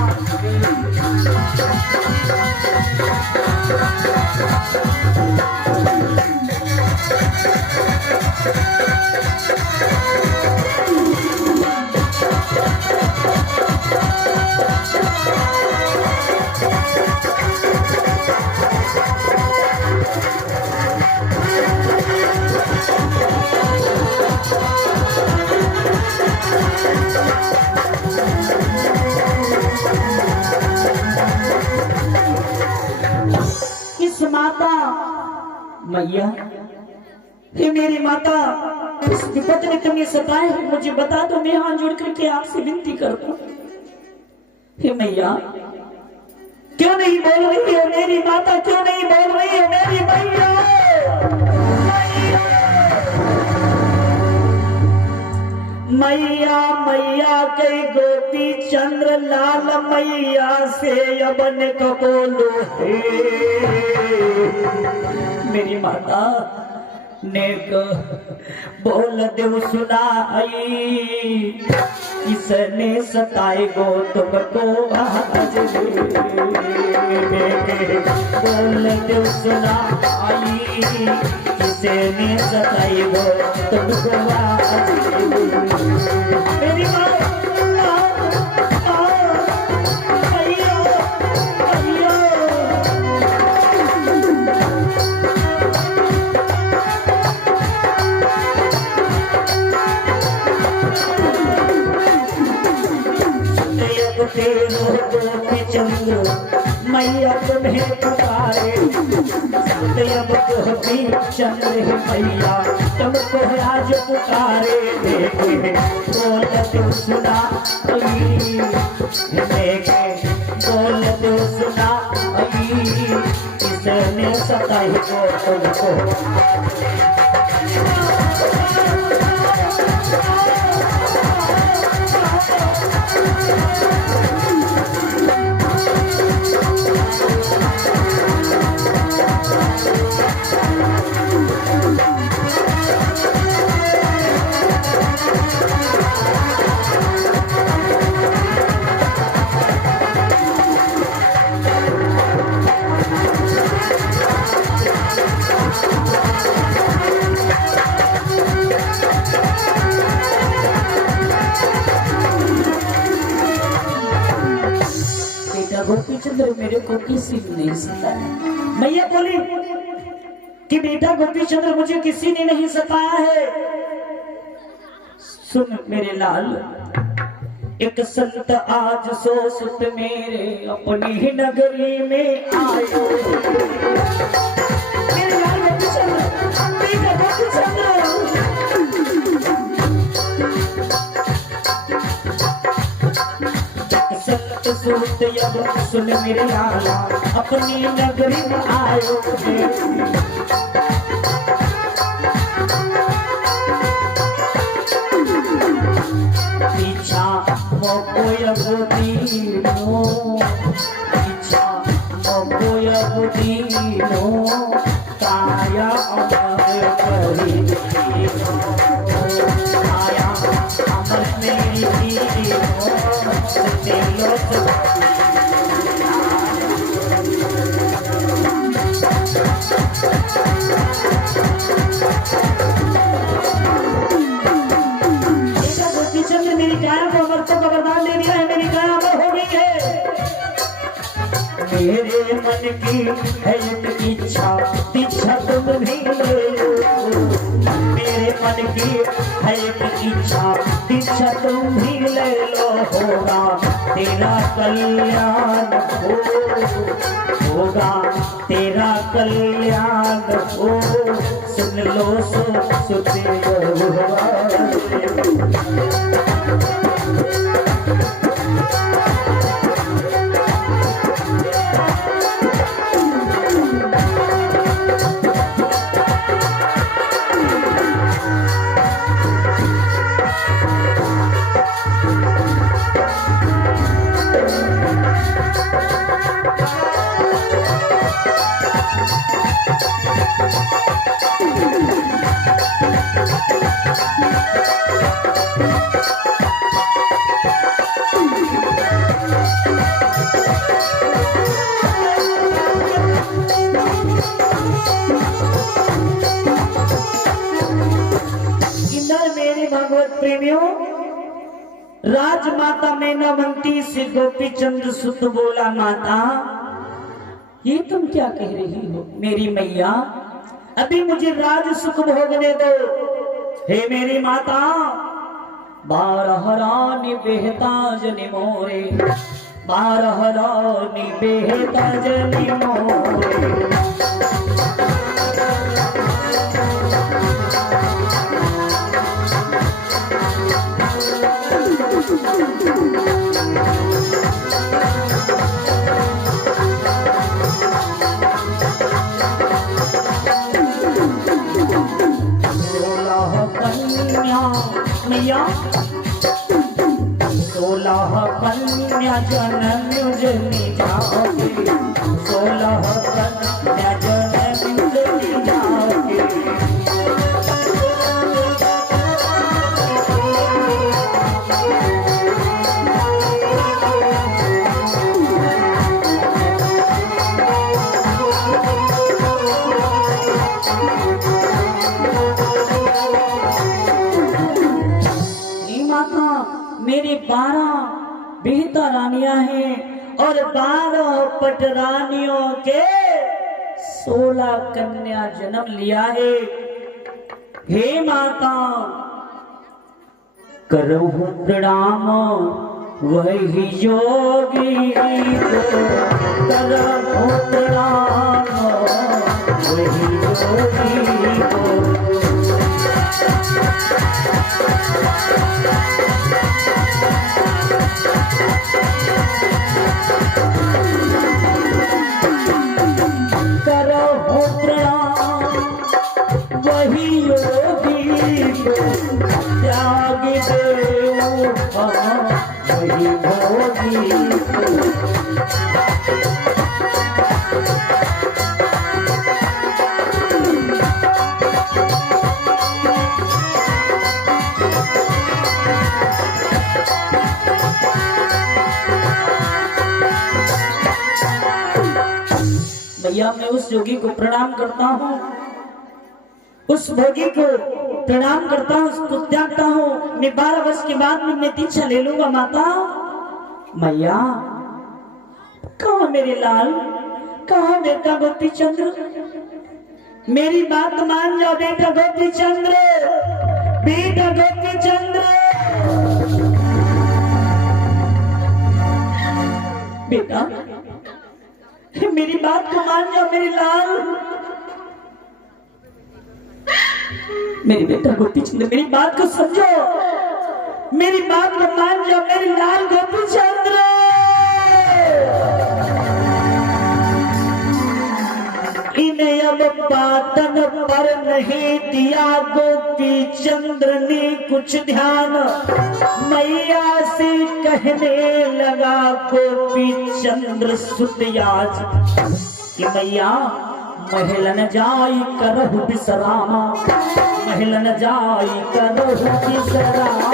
माता मैया, हे मेरी माता, इस विपद ने तुम्हें सताए है, मुझे बता दो, मैं हाथ जोड़ करके आपसे विनती करता हूं। हे मैया, क्यों नहीं बोल रही है मेरी माता, क्यों नहीं बोल रही है मेरी मैया? मैया मैया कई गोपी चंद्र लाल मैया से अब न बोलो हे मेरी माता नेक बोल देव सुनाई, किसने सताए गो तुमको आज बोल देव सुनाई, किसने सताए गो तुमको आज। मेरी माँ चंद्र मैया तुम्हें पुकारे, अब गोपी चंद्र मैया तुमको आज पुकारे। देखे बोल तू सुना, देखे बोल तू सुना, किसने सताई को तुमको। गोपीचंद्र मेरे को किसी ने नहीं सताया। मैया बोली कि बेटा गोपीचंद्र मुझे किसी ने नहीं सताया है। सुन मेरे लाल, एक संत आज सो सुत मेरे अपनी ही नगरी में आयो। मेरे लाल गोपीचंद्र, बेटा गोपीचंद्र, सूत अब सुन मेरे लाला अपनी नगरी में आयो। पीछा मोकोय बुदीनो, पीछा मोकोय बुदीनो, काया अमर करी काया अमर मेरी तेलो मेरी काया को अमर को वरदान दे दिया है, मेरी काया अमर हो गई है। मेरे मन की है एक इच्छा, दीक्षा तुम भी ले लो। मेरे मन की है एक इच्छा, दीक्षा तुम भी ले लो। होगा तेरा कल्याण होगा तेरा कल्याण हो, सुन लो सुदेव प्रेमियों, राजमाता मैनावंती से गोपी चंद्र सुत बोला, माता ये तुम क्या कह रही हो? मेरी मैया अभी मुझे राज सुख भोगने दो। हे मेरी माता, 12 रानी बेहता जनि मोरे, 12 रानी बेहता जनि मोरे। मैया 16 कन्या जनम जनी जाओगे, 16 कन्या जनम जनी जाओगे। मेरी 12 बेहता रानियां हैं और 12 पटरानियों के 16 कन्या जन्म लिया है। हे माता, करो प्रणाम वही योगी को, करो प्रणाम वही योगी को। करो प्रणाम वही योगी को, त्याग देव वही भोगी को। भैया मैं उस योगी को प्रणाम करता हूँ, उस भोगी को प्रणाम करता हूँ, उसको त्यागता हूँ। मैं 12 वर्ष के बाद मैं दीक्षा ले लूंगा। माता मैया, कहाँ मेरे लाल, कहाँ बेटा गोपी चंद्र? मेरी बात मान जाओ बेटा गोपी चंद्र, बेटा गोपी चंद्र। बेटा मेरी बात को मान जाओ मेरी लाल, मेरी बेटा गोपी चंद्र, मेरी बात को समझो, मेरी बात को मान जाओ मेरी लाल गोपी चंद्र। इन्हें अब बातन पर नहीं दिया गोपी चंद्र ने कुछ ध्यान, मैया से कहने लगा गोपी चंद्र सुतयाज कि मैया महल न जाई करहु बिसरामा, महल न जाई करहु बिसरामा।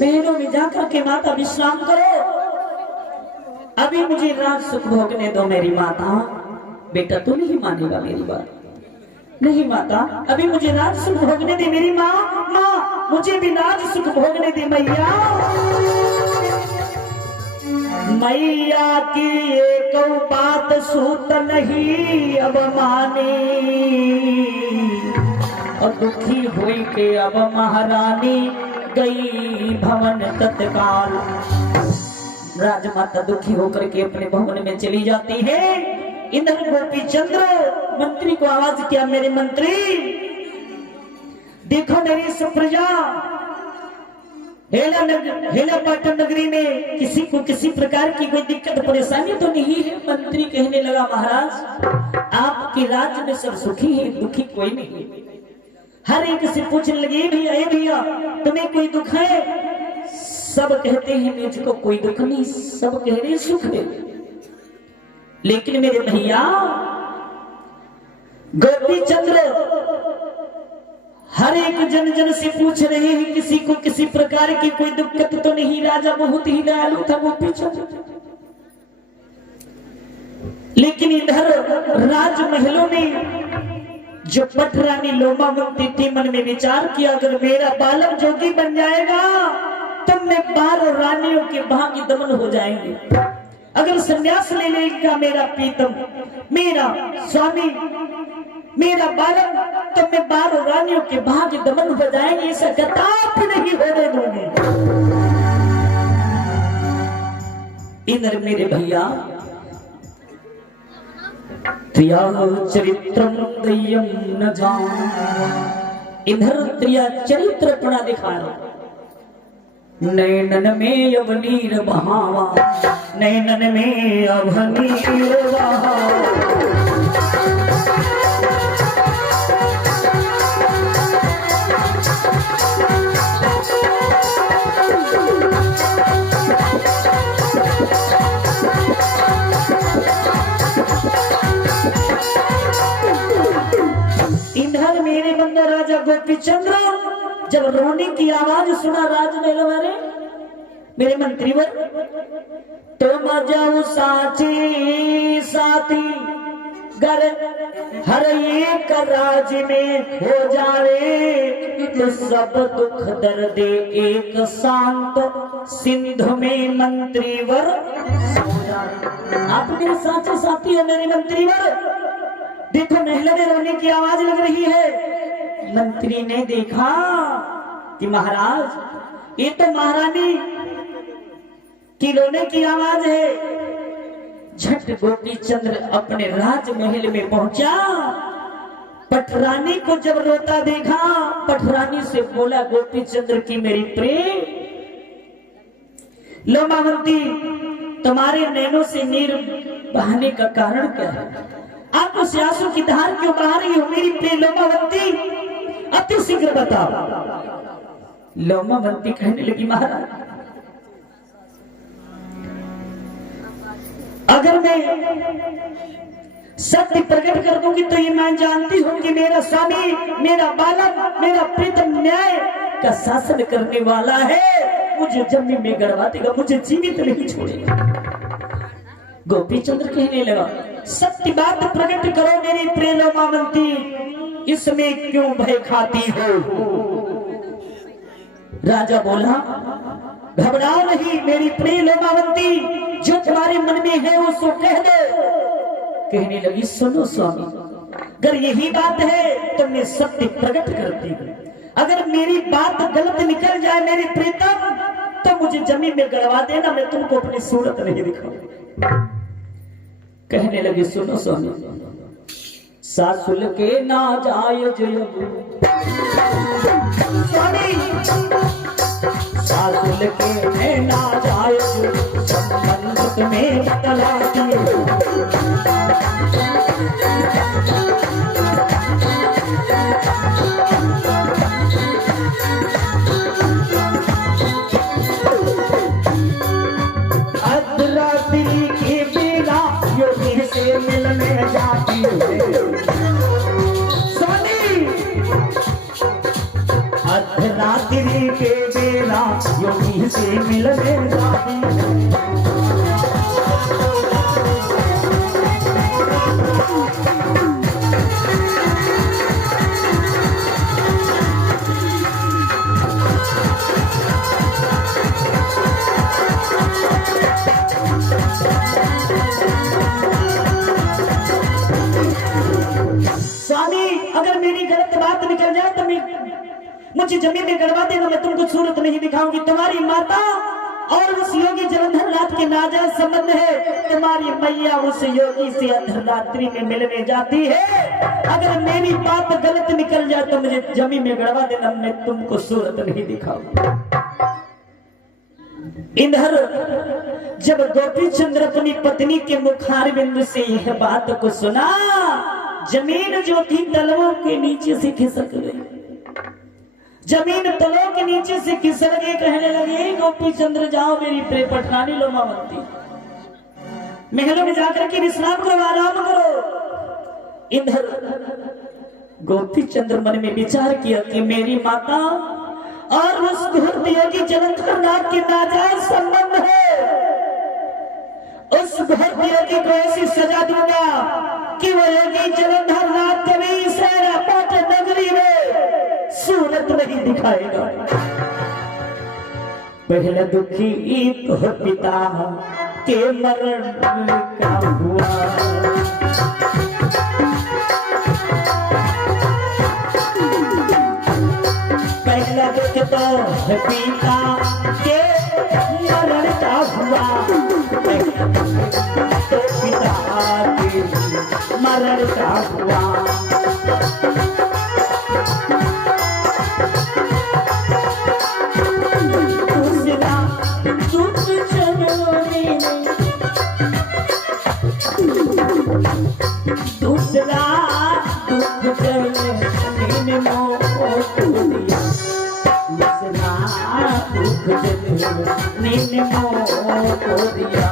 महलों में जाकर के माता विश्राम करो। अभी मुझे राज सुख भोगने दो मेरी माता। बेटा तू नहीं मानेगा मेरी बात। नहीं माता, अभी मुझे राज सुख भोगने दे मेरी माँ। माँ मुझे भी राज सुख भोगने दे मैया। मैया की एक बात सूत नहीं अब मानी, और दुखी हुई के अब महारानी गई भवन तत्काल। राजमाता दुखी होकर के अपने भवन में चली जाती है। इधर गोपी चंद्र मंत्री को आवाज किया, मेरे मंत्री देखो मेरी सुप्रजा हेला पाटन नगरी में किसी को किसी प्रकार की कोई दिक्कत परेशानी तो नहीं है। मंत्री कहने लगा, महाराज आपके राज्य में सब सुखी है, दुखी कोई नहीं। हर एक से पूछने लगे, भैया भैया तुम्हें कोई दुख है? सब कहते हैं मुझको कोई दुख नहीं, सब कह रहे सुख है। लेकिन मेरे भैया गोपी चंद्र हर एक जन जन से पूछ रहे हैं, किसी को किसी प्रकार की कोई दिक्कत तो नहीं। राजा बहुत ही दयालु था गोपी चंद्र। लेकिन इधर राजमहलों में जो पटरानी लोमावती थी, मन में विचार किया, अगर मेरा बालक जोगी बन जाएगा तो मैं 12 रानियों के भाग्य दमन हो जाएंगे। अगर संन्यास ले लेगा मेरा प्रीतम, मेरा स्वामी, मेरा बालक, तो मैं 12 रानियों के भाग्य दमन हो जाएंगे। ऐसा कदापि नहीं होने दूंगी। इधर मेरे भैया त्रिया चरित्रम दय्यम न जान, इधर त्रिया चरित्र पड़ा दिखाया। नैनन में अब नीर बहावा, नैनन में अब नीर बहावा। इधर मेरे बंदा राजा गोपी चंद्र जब रोने की आवाज सुना राजमहल वाले, मेरे मंत्रीवर तो मजाऊ साची साथी घर हर एक राज में हो जावे, तो सब दुख दर्द एक शांत सिंधु में मंत्रीवर सो जावे। आप मेरे साचे साथी है मेरे मंत्रीवर। देखो महिला में रोने की आवाज लग रही है। मंत्री ने देखा कि महाराज ये तो महारानी की रोने की आवाज है। झट गोपी चंद्र अपने राजमहल में पहुंचा। पटरानी को जब रोता देखा, पटरानी से बोला, गोपी चंद्र की मेरी प्रेम लोमावती, तुम्हारे नैनों से नीर बहाने का कारण क्या है? आप उस आंसू की धार क्यों बहा रही हो मेरी प्रिय लोमावती? अति शीघ्र बताओ। लोमावती कहने लगी, महाराज अगर मैं सत्य प्रकट कर दूंगी तो ये मैं जानती हूँ कि मेरा स्वामी, मेरा बालक, मेरा प्रीतम न्याय का शासन करने वाला है। मुझे जमीन में गड़वा देगा, मुझे जीवित नहीं छोड़ेगा। गोपी चंद्र कहने लगा, सत्य बात प्रकट करो मेरी प्रिय लोमावती, इसमें क्यों भय खाती हो? राजा बोला, घबराओ नहीं मेरी प्रिय लोमावती, जो तुम्हारे मन में है उसको कह दो। कहने लगी, सुनो स्वामी, अगर यही बात है तो मैं सत्य प्रकट करती हूँ। अगर मेरी बात गलत निकल जाए मेरी प्रीतम, तो मुझे जमीन में गड़वा देना, मैं तुमको अपनी सूरत नहीं दिखाऊंगा। कहने लगी, सुनो स्वामी, सासुल के ना जायज स्वामी, सासुल के ना जायज संबंध में बतलाती। अर्धरात्रि की बेला योगी से मिलने जाती है स्वामी, अर्धरात्रि के बेला योगी से मिलने जाती है। स्वामी अगर मेरी गलत बात निकल जाए तो मुझे जमीन में गड़वा देना, मैं तुमको सूरत नहीं दिखाऊंगी। तुम्हारी माता और उस योगी जलंधर नाथ के नाजायज संबंध है। तुम्हारी मैया उस योगी से अर्धरात्रि में मिलने जाती है। अगर मेरी बात गलत निकल जाए तो मुझे जमीन में गड़वा देना, मैं तुमको सूरत नहीं दिखाऊंगी। इधर जब गोपी चंद्र अपनी पत्नी के मुखार बिंदु से यह बात को सुना, जमीन जो थी तलवों के नीचे से खिसक गई। जमीन तलों के नीचे से खिसक गई। कहने लगे, गोपी चंद्र जाओ मेरी प्रेम पठानी लो मावंती, महलों में जाकर के विश्राम करो, आराम करो। इधर गोपी चंद्र मन में विचार किया कि मेरी माता और उस घोर योगी जलंधर नाथ के नाजायज संबंध है। उस घोर योगी को ऐसी सजा दूंगा कि वो योगी जलंधर नाथ कभी इस नगरी में सूरत नहीं दिखाएगा। पहले दुखी तो पिता के मरण का हुआ, पहला दुख तो पिता के मरण का हुआ, पहला दुख तो पिता के मरण का हुआ। दूसरा दुख जलने मोह दिया, दूसरा दुख जलने मोह दिया।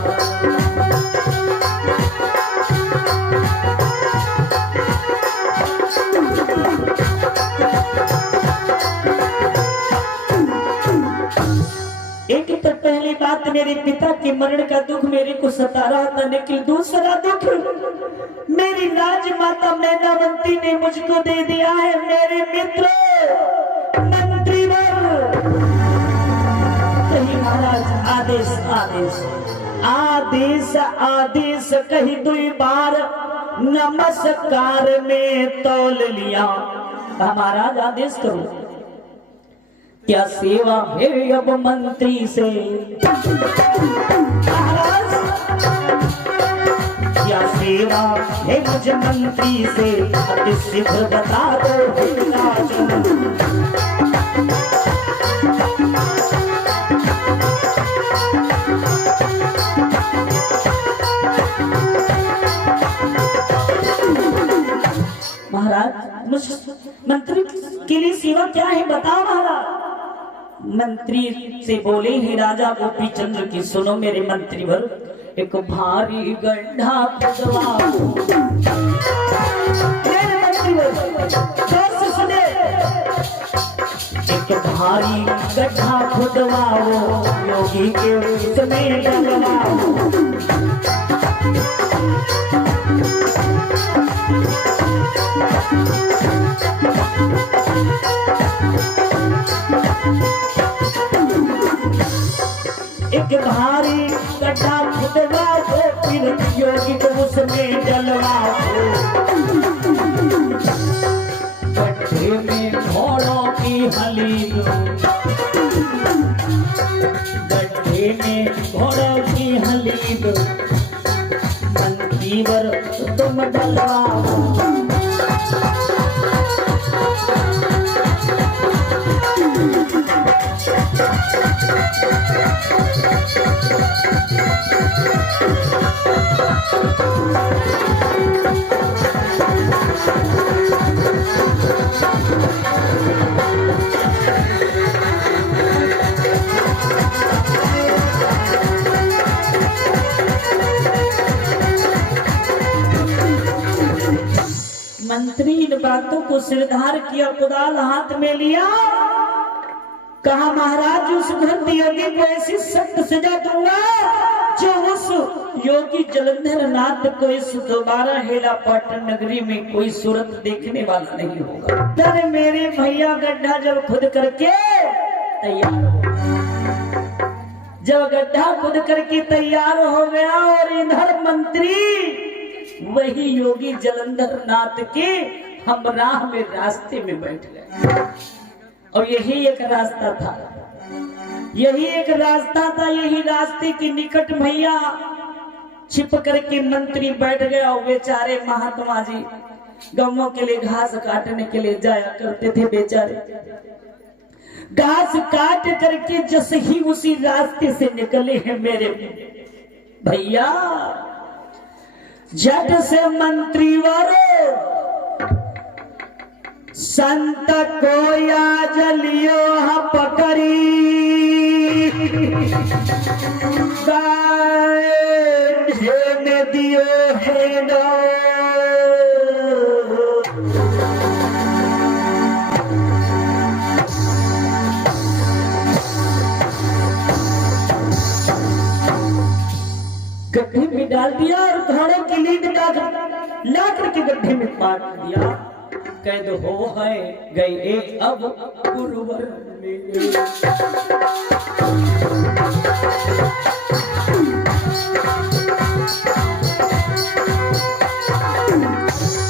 एक तो पहली बात मेरे पिता के मरण का दुख मेरे को सता रहा था, लेकिन दूसरा दुख मेरी राजमाता मैनावंती ने मुझको दे दिया है। मेरे मित्र मंत्रीवर, कहीं महाराज आदेश आदेश आदेश आदेश कहीं 2 बार नमस्कार में तौल लिया। महाराज आदेश करो, क्या सेवा है अब मंत्री से? महाराज क्या सेवा है मुझे मंत्री से? अति शीघ्र बता दो महाराज, मुझ मंत्री के लिए सेवा क्या है बताओ महाराज। मंत्री से बोले ही राजा गोपी चंद्र की, सुनो मेरे मंत्रीवर, एक भारी गड्ढा खुदवाओ। मेरे मंत्रीवर जोर से सुने, एक भारी गड्ढा खुदवाओ, योगी के उसमें डलवाओ। एक भारी गड्ढा खुदवाओ, फिर योगी को उसमें डलवाओ। गड्ढे में घोड़ों की हली दो, गड्ढे में घोड़ों की हली दो, मंत्रीवर तुम डलवाओ। मंत्री इन बातों को सिरधार किया, कुदाल हाथ में लिया, कहा महाराज उस भक्त योगी को ऐसी सख्त सजा दूंगा जो उस योगी जलंधर नाथ को इस दोबारा हेला पाटन नगरी में कोई सूरत देखने वाला नहीं होगा। तर मेरे भैया गड्ढा जब खुद करके तैयार हो, जब गड्ढा खुद करके तैयार हो गया और इधर मंत्री वही योगी जलंधर नाथ के हम राह में रास्ते में बैठ गए। और यही एक रास्ता था, यही एक रास्ता था, यही रास्ते के निकट भैया छिप करके मंत्री बैठ गया। और बेचारे महात्मा जी गौओं के लिए घास काटने के लिए जाया करते थे। बेचारे घास काट करके जैसे ही उसी रास्ते से निकले हैं मेरे भैया, झट से मंत्री वाले संत को या जलियो पकड़ी ने दियो है नो। गड्ढे में डाल दिया और घोड़े की लीड ला करके गड्ढे में पाट दिया। कैद हो है गए अब गुरुवर में।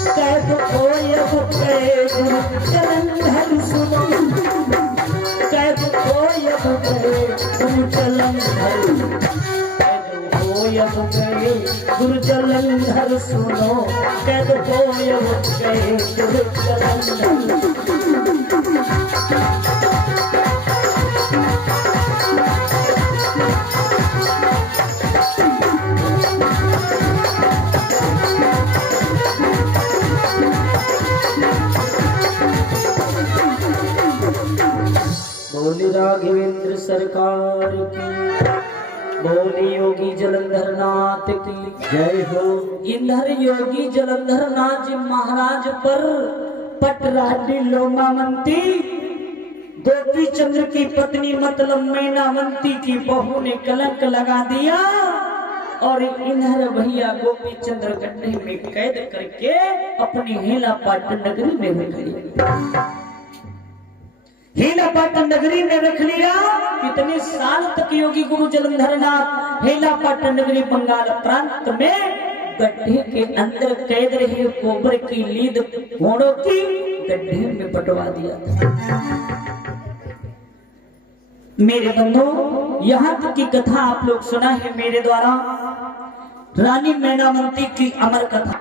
कैद हो अब गए गुरु जलंधर सुनो, कैद हो अब गए गुरु जलंधर, गए गुरु जलंधर सुनो, कैद हो गए गुरु जलंधर। बोली राघवेंद्र सरकार की, बोली योगी जलंधर नाथ की जय हो। इधर योगी जलंधर नाथ जी महाराज पर पटरानी लोमावंती गोपी चंद्र की पत्नी मतलब मैनावंती की बहू ने कलंक लगा दिया और इधर भैया गोपी चंद्र गड्ढे में कैद करके अपनी हेला पाटन नगरी में रख लिया। हेला पाटन नगरी में रख लिया। कितने साल तक योगी गुरु जलंधर नाथ हेला पाटन नगरी बंगाल प्रांत में गड्ढे के अंदर कैद रहे। गोबर की लीद घोड़ों की गड्ढे में पटवा दिया था। मेरे बंधु यहाँ तक की कथा आप लोग सुना है मेरे द्वारा, रानी मैनावंती की अमर कथा।